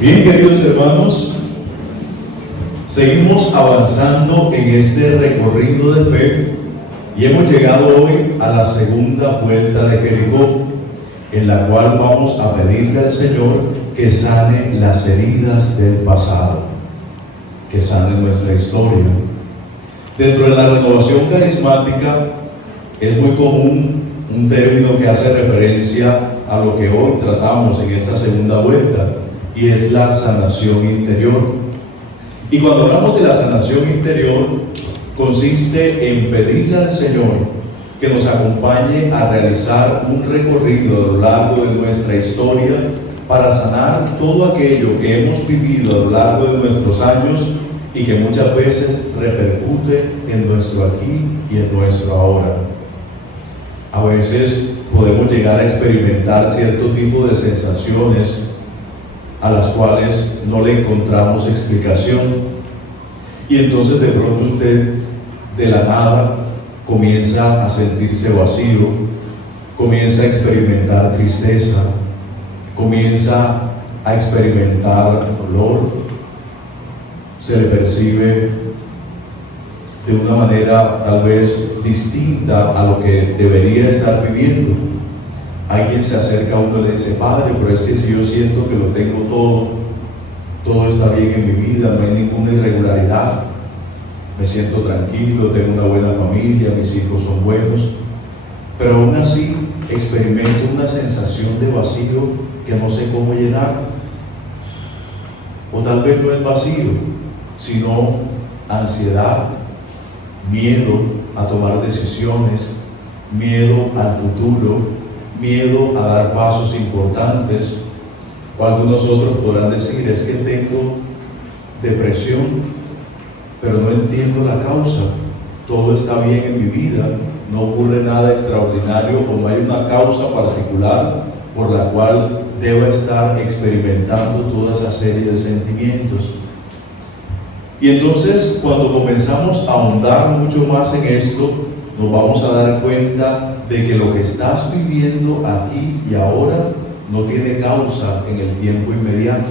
Bien, queridos hermanos, seguimos avanzando en este recorrido de fe y hemos llegado hoy a la segunda vuelta de Jericó, en la cual vamos a pedirle al Señor que sane las heridas del pasado, que sane nuestra historia. Dentro de la renovación carismática es muy común un término que hace referencia a lo que hoy tratamos en esta segunda vuelta, y es la sanación interior. Y cuando hablamos de la sanación interior, consiste en pedirle al Señor que nos acompañe a realizar un recorrido a lo largo de nuestra historia para sanar todo aquello que hemos vivido a lo largo de nuestros años y que muchas veces repercute en nuestro aquí y en nuestro ahora. A veces podemos llegar a experimentar cierto tipo de sensaciones a las cuales no le encontramos explicación, y entonces de pronto usted de la nada comienza a sentirse vacío, comienza a experimentar tristeza, comienza a experimentar dolor, se le percibe de una manera tal vez distinta a lo que debería estar viviendo. Hay quien se acerca a uno y le dice: Padre, pero es que si yo siento que lo tengo todo está bien en mi vida, no hay ninguna irregularidad, me siento tranquilo, tengo una buena familia, mis hijos son buenos, pero aún así experimento una sensación de vacío que no sé cómo llenar. O tal vez no es vacío, sino ansiedad, miedo a tomar decisiones, miedo al futuro, miedo a dar pasos importantes. O algunos otros podrán decir: es que tengo depresión, pero no entiendo la causa, todo está bien en mi vida, no ocurre nada extraordinario o no hay una causa particular por la cual deba estar experimentando toda esa serie de sentimientos. Y entonces, cuando comenzamos a ahondar mucho más en esto, nos vamos a dar cuenta de que lo que estás viviendo aquí y ahora no tiene causa en el tiempo inmediato,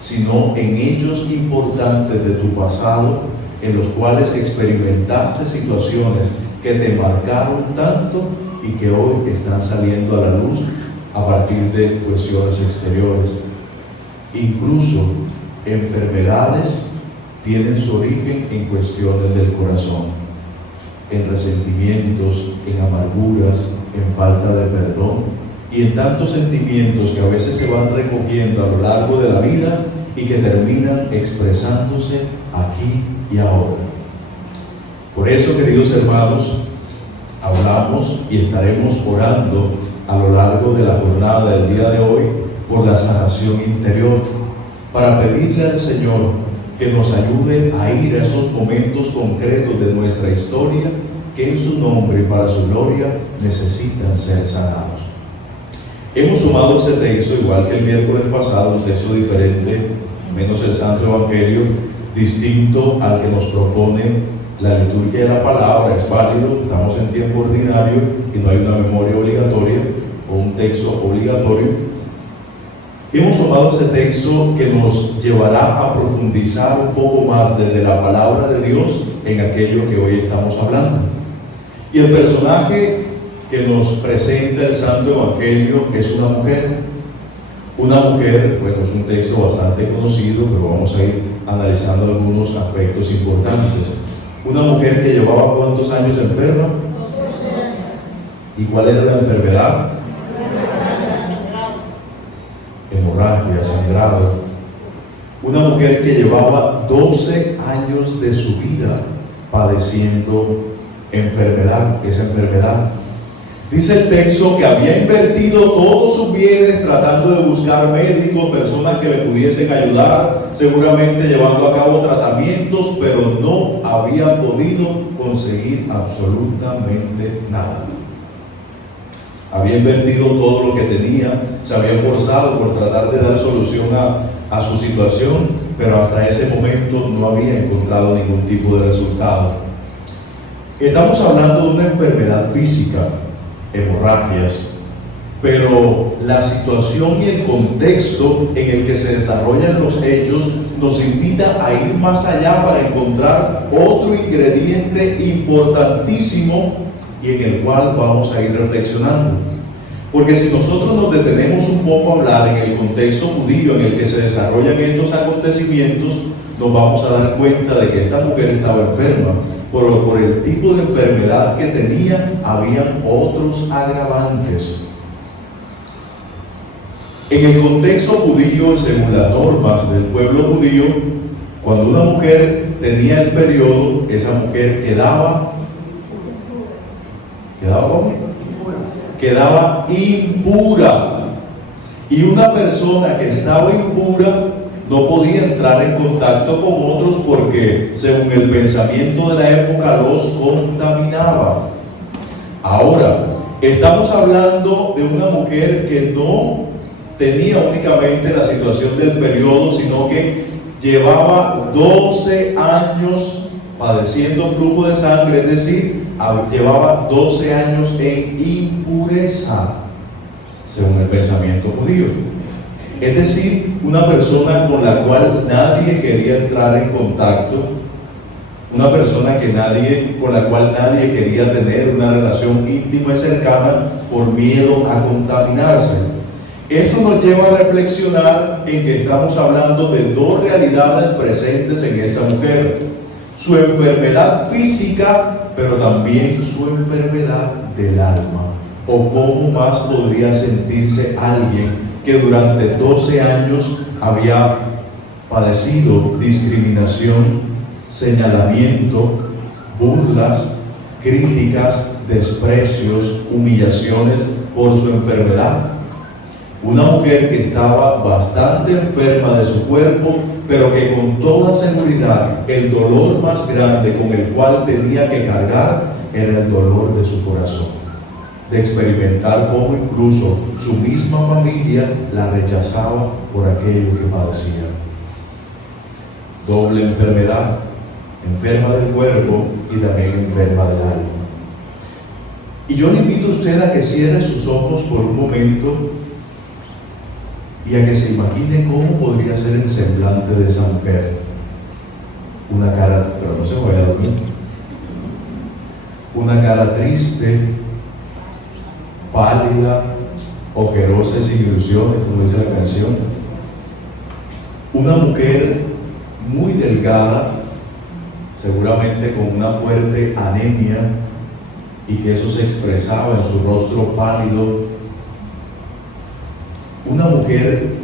sino en hechos importantes de tu pasado, en los cuales experimentaste situaciones que te marcaron tanto y que hoy están saliendo a la luz a partir de cuestiones exteriores. Incluso enfermedades tienen su origen en cuestiones del corazón, en resentimientos, en amarguras, en falta de perdón y en tantos sentimientos que a veces se van recogiendo a lo largo de la vida y que terminan expresándose aquí y ahora. Por eso, queridos hermanos, hablamos y estaremos orando a lo largo de la jornada del día de hoy por la sanación interior, para pedirle al Señor que nos ayude a ir a esos momentos concretos de nuestra historia que en su nombre y para su gloria necesitan ser sanados. Hemos sumado ese texto, igual que el miércoles pasado, un texto diferente, menos el Santo Evangelio, distinto al que nos propone la liturgia de la palabra. Es válido, estamos en tiempo ordinario y no hay una memoria obligatoria o un texto obligatorio. Hemos tomado ese texto que nos llevará a profundizar un poco más desde la palabra de Dios en aquello que hoy estamos hablando. Y el personaje que nos presenta el Santo Evangelio es una mujer. Una mujer, bueno, es un texto bastante conocido, pero vamos a ir analizando algunos aspectos importantes. Una mujer que llevaba ¿cuántos años enferma? ¿Y cuál era la enfermedad? Hemorragia, sangrado. Una mujer que llevaba 12 años de su vida padeciendo esa enfermedad. Dice el texto que había invertido todos sus bienes tratando de buscar médicos, personas que le pudiesen ayudar, seguramente llevando a cabo tratamientos, pero no había podido conseguir absolutamente nada. Había invertido todo lo que tenía, se había esforzado por tratar de dar solución a su situación, pero hasta ese momento no había encontrado ningún tipo de resultado. Estamos hablando de una enfermedad física, hemorragias, pero la situación y el contexto en el que se desarrollan los hechos nos invita a ir más allá para encontrar otro ingrediente importantísimo y en el cual vamos a ir reflexionando. Porque si nosotros nos detenemos un poco a hablar en el contexto judío en el que se desarrollan estos acontecimientos, nos vamos a dar cuenta de que esta mujer estaba enferma. Por el tipo de enfermedad que tenía, habían otros agravantes. En el contexto judío, según las normas del pueblo judío, cuando una mujer tenía el periodo, esa mujer quedaba ¿cómo? Quedaba impura. Y una persona que estaba impura no podía entrar en contacto con otros porque, según el pensamiento de la época, los contaminaba. Ahora, estamos hablando de una mujer que no tenía únicamente la situación del periodo, sino que llevaba 12 años padeciendo flujo de sangre, es decir, llevaba 12 años en impureza, según el pensamiento judío. Es decir, una persona con la cual nadie quería entrar en contacto, una persona con la cual nadie quería tener una relación íntima y cercana por miedo a contaminarse. Esto nos lleva a reflexionar en que estamos hablando de dos realidades presentes en esa mujer: su enfermedad física, pero también su enfermedad del alma. ¿O cómo más podría sentirse alguien que durante 12 años había padecido discriminación, señalamiento, burlas, críticas, desprecios, humillaciones por su enfermedad? Una mujer que estaba bastante enferma de su cuerpo, pero que con toda seguridad el dolor más grande con el cual tenía que cargar era el dolor de su corazón, de experimentar cómo incluso su misma familia la rechazaba por aquello que padecía. Doble enfermedad, enferma del cuerpo y también enferma del alma. Y yo le invito a usted a que cierre sus ojos por un momento y a que se imagine cómo podría ser el semblante de esa mujer. Una cara, pero no se vaya a dormir, una cara triste, pálida, ojerosa y sin ilusiones, como dice la canción. Una mujer muy delgada, seguramente con una fuerte anemia, y que eso se expresaba en su rostro pálido. Una mujer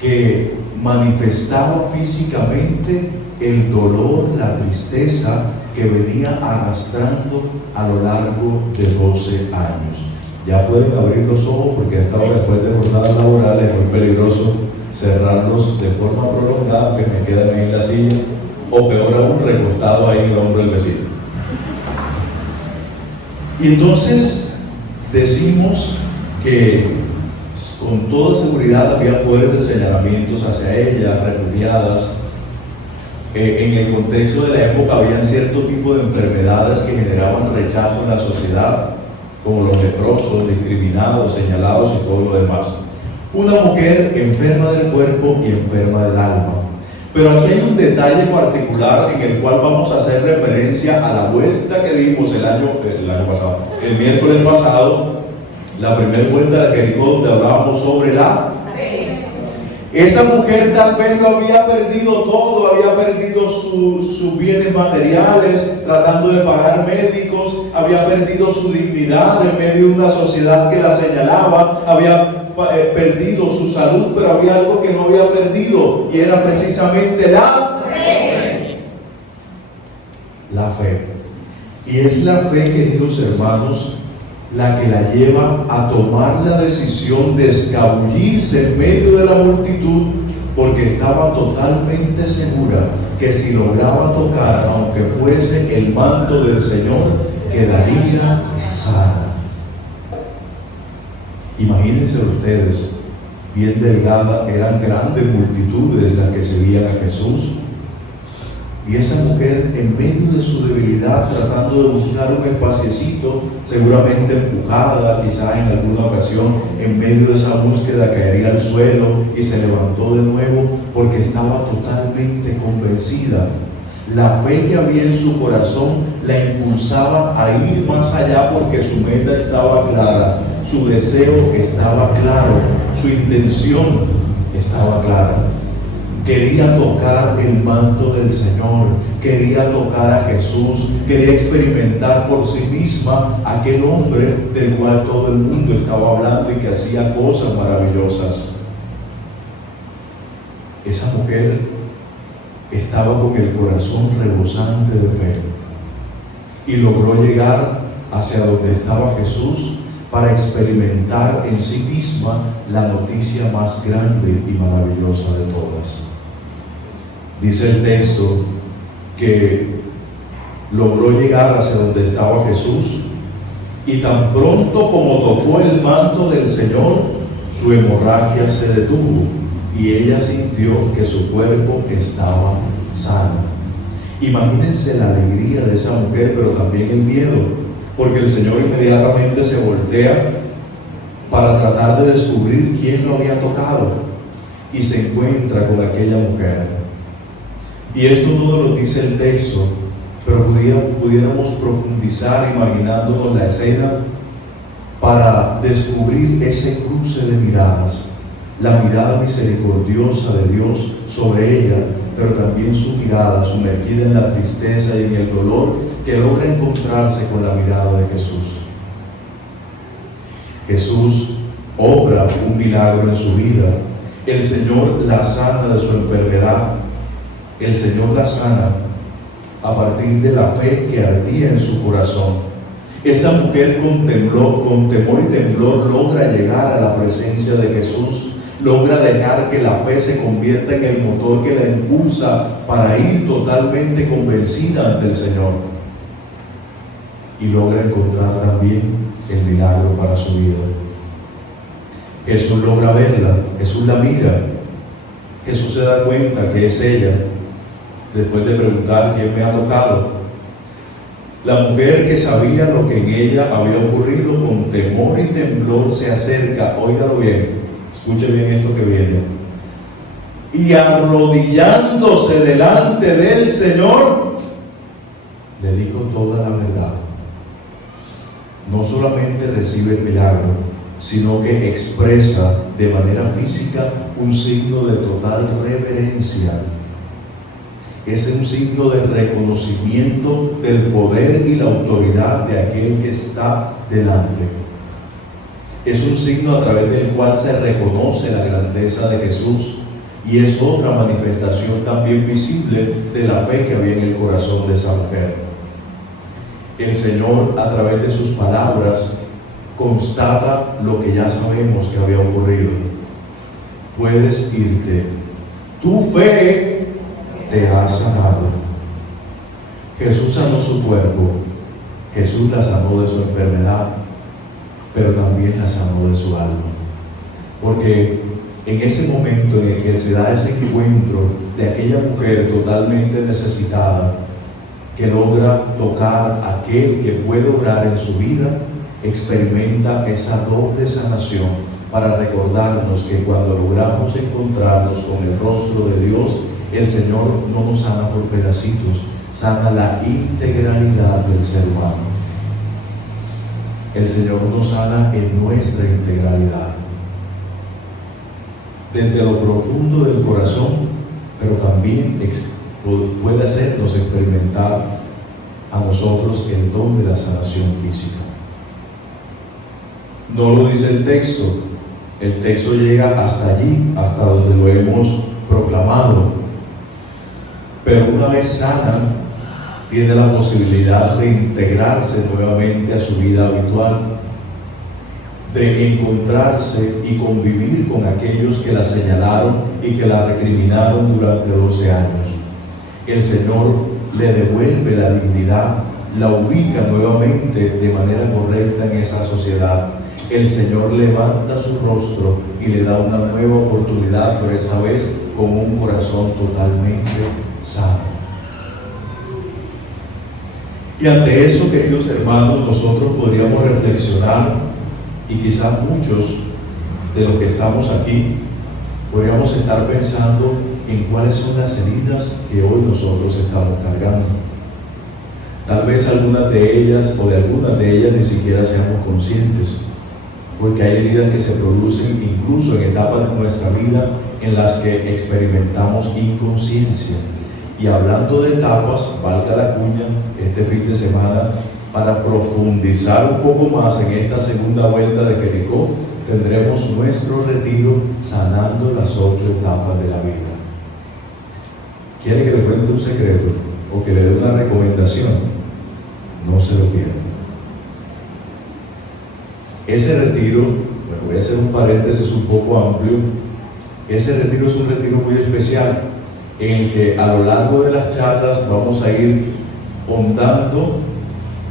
que manifestaba físicamente el dolor, la tristeza que venía arrastrando a lo largo de 12 años. Ya pueden abrir los ojos porque a esta hora, después de jornadas laborales, es muy peligroso cerrarlos de forma prolongada, que me quedan ahí en la silla, o peor aún, recostado ahí en el hombro del vecino. Y entonces decimos que con toda seguridad había fuertes señalamientos hacia ella, repudiadas. En el contexto de la época había cierto tipo de enfermedades que generaban rechazo en la sociedad, como los leprosos, discriminados, señalados y todo lo demás. Una mujer enferma del cuerpo y enferma del alma. Pero aquí hay un detalle particular en el cual vamos a hacer referencia a la vuelta que dimos el miércoles pasado, la primera vuelta de Jericó, donde hablábamos sobre la fe. Esa mujer tal vez lo había perdido todo, había perdido sus bienes materiales, tratando de pagar médicos, había perdido su dignidad en medio de una sociedad que la señalaba, había perdido su salud, pero había algo que no había perdido, y era precisamente la fe. La fe. Y es la fe, queridos hermanos, la que la lleva a tomar la decisión de escabullirse en medio de la multitud, porque estaba totalmente segura que si lograba tocar, aunque fuese el manto del Señor, quedaría sana. Imagínense ustedes, bien delgada, eran grandes multitudes las que seguían a Jesús. Y esa mujer, en medio de su debilidad, tratando de buscar un espaciecito, seguramente empujada, quizá en alguna ocasión, en medio de esa búsqueda caería al suelo y se levantó de nuevo porque estaba totalmente convencida. La fe que había en su corazón la impulsaba a ir más allá porque su meta estaba clara, su deseo estaba claro, su intención estaba clara. Quería tocar el manto del Señor, quería tocar a Jesús, quería experimentar por sí misma aquel hombre del cual todo el mundo estaba hablando y que hacía cosas maravillosas. Esa mujer estaba con el corazón rebosante de fe y logró llegar hacia donde estaba Jesús para experimentar en sí misma la noticia más grande y maravillosa de todas. Dice el texto que logró llegar hacia donde estaba Jesús y tan pronto como tocó el manto del Señor, su hemorragia se detuvo y ella sintió que su cuerpo estaba sano. Imagínense la alegría de esa mujer, pero también el miedo, porque el Señor inmediatamente se voltea para tratar de descubrir quién lo había tocado y se encuentra con aquella mujer. Y esto no lo dice el texto, pero pudiéramos profundizar imaginándonos la escena para descubrir ese cruce de miradas, la mirada misericordiosa de Dios sobre ella, pero también su mirada sumergida en la tristeza y en el dolor que logra encontrarse con la mirada de Jesús. Jesús obra un milagro en su vida. El Señor la sana de su enfermedad. El Señor la sana a partir de la fe que ardía en su corazón. Esa mujer con temor y temblor logra llegar a la presencia de Jesús, logra dejar que la fe se convierta en el motor que la impulsa para ir totalmente convencida ante el Señor. Y logra encontrar también el milagro para su vida. Jesús logra verla, Jesús la mira, Jesús se da cuenta que es ella. Después de preguntar quién me ha tocado, la mujer que sabía lo que en ella había ocurrido, con temor y temblor se acerca, óigalo bien, escuche bien esto que viene, y arrodillándose delante del Señor, le dijo toda la verdad. No solamente recibe el milagro, sino que expresa de manera física un signo de total reverencia. Es un signo de reconocimiento del poder y la autoridad de aquel que está delante. Es un signo a través del cual se reconoce la grandeza de Jesús y es otra manifestación también visible de la fe que había en el corazón de esa mujer. El Señor, a través de sus palabras, constata lo que ya sabemos que había ocurrido. Puedes irte, tu fe te ha sanado. Jesús sanó su cuerpo, Jesús la sanó de su enfermedad, pero también la sanó de su alma. Porque en ese momento en el que se da ese encuentro de aquella mujer totalmente necesitada, que logra tocar a aquel que puede obrar en su vida, experimenta esa doble sanación para recordarnos que cuando logramos encontrarnos con el rostro de Dios, el Señor no nos sana por pedacitos, sana la integralidad del ser humano. El Señor nos sana en nuestra integralidad, desde lo profundo del corazón, pero también puede hacernos experimentar a nosotros el don de la sanación física. No lo dice el texto llega hasta allí, hasta donde lo hemos proclamado. Pero una vez sana, tiene la posibilidad de integrarse nuevamente a su vida habitual, de encontrarse y convivir con aquellos que la señalaron y que la recriminaron durante 12 años. El Señor le devuelve la dignidad, la ubica nuevamente de manera correcta en esa sociedad. El Señor levanta su rostro y le da una nueva oportunidad, pero esa vez con un corazón totalmente sano. Y ante eso, queridos hermanos, nosotros podríamos reflexionar, y quizás muchos de los que estamos aquí podríamos estar pensando en cuáles son las heridas que hoy nosotros estamos cargando. Tal vez algunas de ellas o de algunas de ellas ni siquiera seamos conscientes, porque hay heridas que se producen incluso en etapas de nuestra vida en las que experimentamos inconsciencia. Y hablando de etapas, valga la cuña, este fin de semana, para profundizar un poco más en esta segunda vuelta de Jericó, tendremos nuestro retiro sanando las 8 etapas de la vida. ¿Quiere que le cuente un secreto o que le dé una recomendación? No se lo pierda. Ese retiro, bueno, voy a hacer un paréntesis un poco amplio, ese retiro es un retiro muy especial, en el que a lo largo de las charlas vamos a ir hondando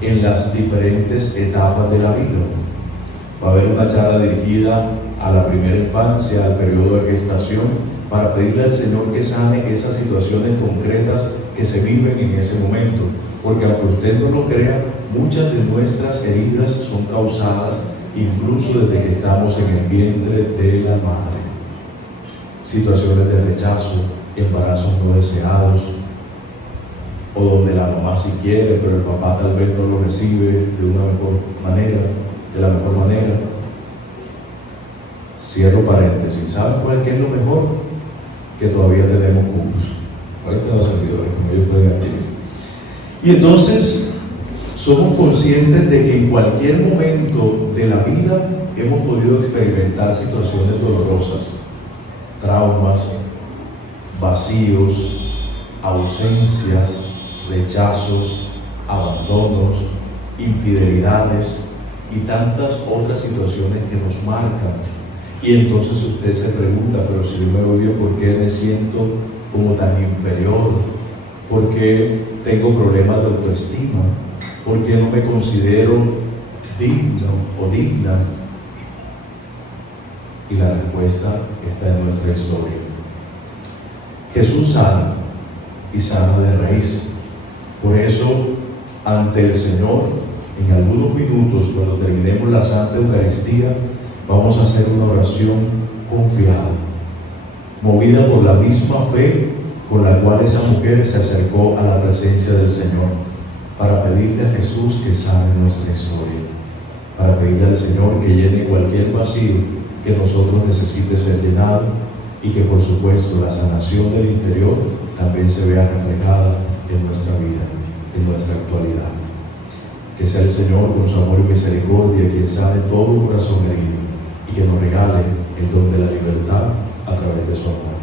en las diferentes etapas de la vida. Va a haber una charla dirigida a la primera infancia, al periodo de gestación, para pedirle al Señor que sane esas situaciones concretas que se viven en ese momento, porque aunque usted no lo crea, muchas de nuestras heridas son causadas incluso desde que estamos en el vientre de la madre. Situaciones de rechazo, embarazos no deseados, o donde la mamá sí quiere, pero el papá tal vez no lo recibe de la mejor manera. Cierro paréntesis. ¿Saben cuál es lo mejor? Que todavía tenemos cupos. Ahorita los servidores, como ellos pueden adquirir. Y entonces, somos conscientes de que en cualquier momento de la vida hemos podido experimentar situaciones dolorosas, traumas, vacíos, ausencias, rechazos, abandonos, infidelidades y tantas otras situaciones que nos marcan. Y entonces usted se pregunta, pero si yo me voy bien, ¿por qué me siento como tan inferior? ¿Por qué tengo problemas de autoestima? ¿Por qué no me considero digno o digna? Y la respuesta está en nuestra historia. Jesús sana y sana de raíz. Por eso, ante el Señor, en algunos minutos, cuando terminemos la Santa Eucaristía, vamos a hacer una oración confiada, movida por la misma fe con la cual esa mujer se acercó a la presencia del Señor, para pedirle a Jesús que sane nuestra historia, para pedirle al Señor que llene cualquier vacío que nosotros necesite ser llenado, y que por supuesto la sanación del interior también se vea reflejada en nuestra vida, en nuestra actualidad. Que sea el Señor con su amor y misericordia quien sane todo corazón herido y que nos regale el don de la libertad a través de su amor.